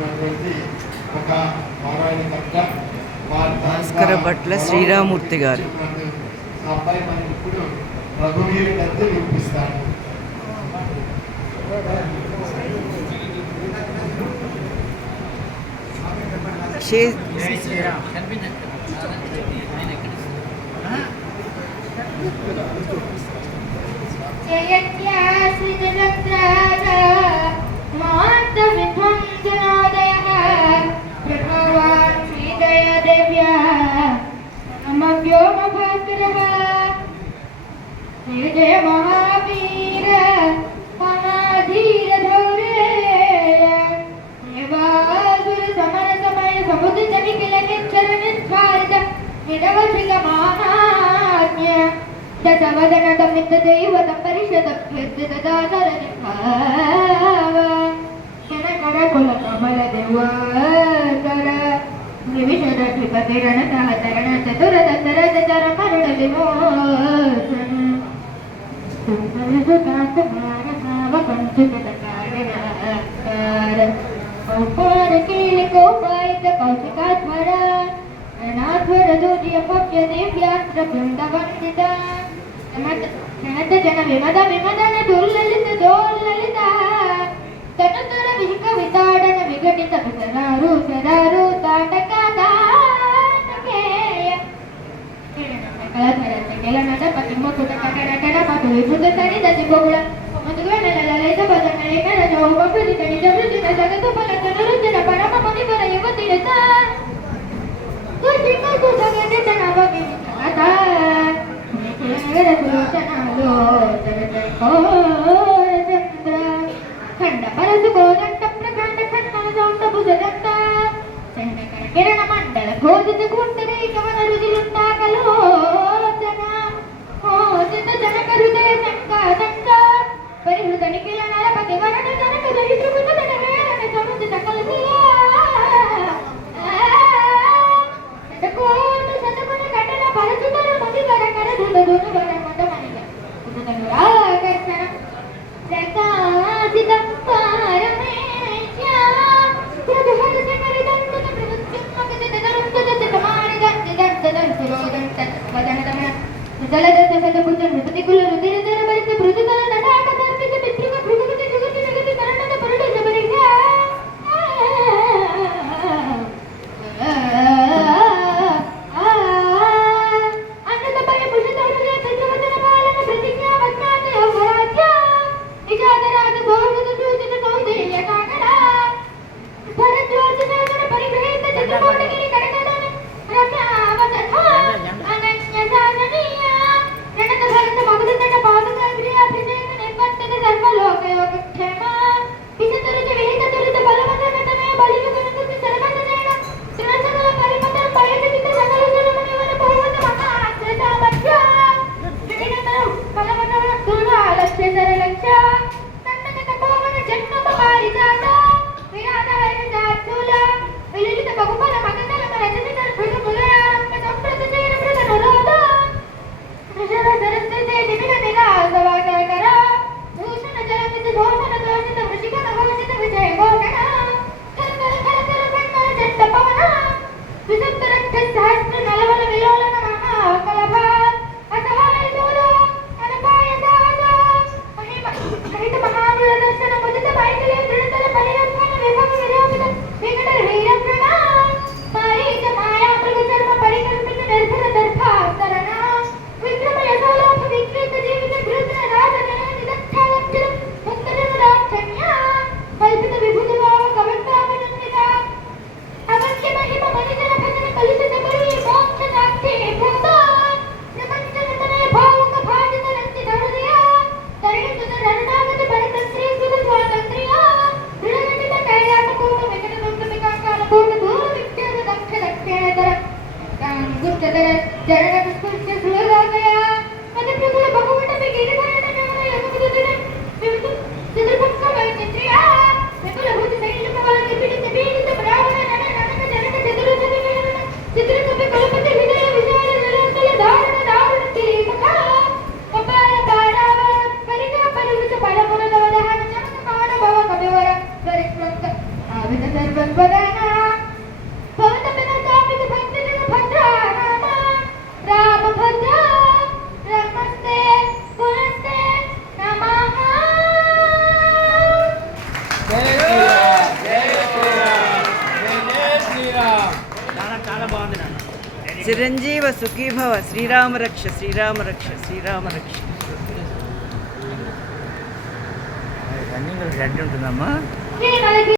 చేసినటువంటి ఒక పారాయణకర్త భాస్కర భట్ల శ్రీరామూర్తి గారు. అబ్బాయి మనకి ఇప్పుడు రఘువీరి గద్ది వినిపిస్తాడు. जय महावीर महाधीर धौरेय निवासुर समर समय समुद जनिखिल निच्छर निच्छारित निरवधिक महात्म्य दशवदन दमित दैवत परिषद भृद्ध दादर निभाव जनकर कुल कमल देवाकर निविषद धिपतिरण सहतरण चतुर दशरथ चर मरुण विमोचन विघटित विसरारू सरारू ताटका ಕೆಳನದ ಪತಿಮ ಕುಟ ಕಟಡ ಪತು ವಿಭುತ ತನಿ ದತಿ ಬೋಗುಳ ಮದುವೆ ನೆಲಲೈತ ಬದನೆ ಕರ ಜೋಬ ಪ್ರತಿ ತನಿ ಜವೃತಿನ ಜಗತ್ತು ಫಲತ ನರುಜನ ಪರಮ ಮತಿ ಪರ ಯುವತಿರತ ಕುಚಿಕ ಕುಸಗದೆ ತನವಗಿ ಅತ ನಗರ ಸುಲೋಚನಾಲೋ ತರತ ಕೋರ ಚಂದ್ರ ಖಂಡ ಪರಸು ಕೋದಂತ ಪ್ರಖಂಡ ಖಂಡ ಜೌಂಡ ಭುಜದಂತ ಚಂಡಕರ ಕಿರಣ ಮಂಡಲ ಘೋಷಿತ ಗುಂಟದೆ ಕವನ ರುಜಿಲುಂಟಾಗಲೋ जनक हृदय शंका शंका परिहृत निखिल नरपति वरण जनक दरिद्र कृत जनवेरण समुदित कलसिया शतकोट शतकोट घटन परसुतर मदिवर कर धुल धुल वर मद मनिग उदनुराकर्षण प्रकाशित पारमेश्य प्रभहर सकल दंत प्रवृत्तिमक ददरुक्त दतमानि दंत दंत दंत रोदंत वदन दमन जलदत्त सदपुत्र नृपति कुल रुधिर दर बरित मृदुतल नटाट सर्पित पितृक भृगुति जुगति जगति करणद परड जबरिग अन्नद भय भुजित हृदय पितृवचन पालन प्रतिज्ञा वचनात योगराज्य निजादराज भोगत सूचित सौंदर्य काकಡ भरद्वाज नगर परिग्रहित चतुर्कोटगिरि कड़कಡ रम्यावतथ अनन्य साधनीय रणद भरत मगधन पादुका विजय विजय निर्वर्तक सर्वलोक योग क्षेम विचतुरज विहित तुरित बलवत नटने बलिव गणपति सर्वत जैन त्रिणसकल परिमतर पयजित सकल जनमनिवन भूवत महाश्रित मध्य विघ्नतरु बलवत दुर्गा लक्ष्य सर लक्ष्य तन्नक तपोवन जन्म पारिजात विराट हरिजाचूल विलिलित बहुफल मगधल रजनित भृग मुलयारंभ संप्रत जैन भृग नुरोध ऋषभ सरस्वती दिमिल निगासवाकर भूषण जलमित घोषण दोषित वृषिकन घोषित विजय घोषण खरकर खरकर खंडन चंड पवन विसप्त रक्त सहस्र नलवल विलोलन महाकलभ असहाय शूर अनपाय साहस महित महावीर दर्शन मुदित पाइकले दृढ़तर परिरक्षण विभव विरोपित विकट वीरप्रण मारीच माया प्रगचर्म परिकल्पित निर्भर दर्भाकरण विक्रम यशोलोक विकृत जीवित घृत राजनयन निदक्षालक्षण मुक्तनिर्राक्षण्य कल्पित विभुति भाव कवंतावनन्वित अवश्य महिम मनिजन भजन कलुषित बलि मोक्ष साक्षी भूत प्रपंच नतनय भावुक भाजित रंजित हृदय तरणित रणनागति परतंत्री सुख स्वातंत्र्य दृढ़घटित कैलास कूट विकट दुष्ट विकाकार भूत धूल विक्षेप दक्ष दक्षिणेतर गुप्तधर चरण पुष्पस्य सुलभ गया मत प्रभु बहुवट में गिरिधारण नगर यमुदुदिन विविध चतुर्भुज वैचित्र्य विपुल भुज शैल कमल किपीडित पीडित ब्राह्मण नन ननक जनक चतुर्भुज मेलन चित्रकूट कल्पति हृदय विशाल जलतल धारण दारुण तिलीपक कपाल पाराव परिगा परिवृत बलपुर दवदहन जनक कान भव कविवर गरिष्वंत స్థాపిత సర్వస్వదాన భవత పినతాపిత భక్తిజన భద్రానామ రామభద్ర నమస్తే పునస్తే నమః. చిరంజీవ సుఖీభవ శ్రీరామ రక్ష శ్రీరామ రక్ష శ్రీరామ రక్ష. రన్నింగ్ రెడ్ ఉంటుందమ్మా. శ్రీమతి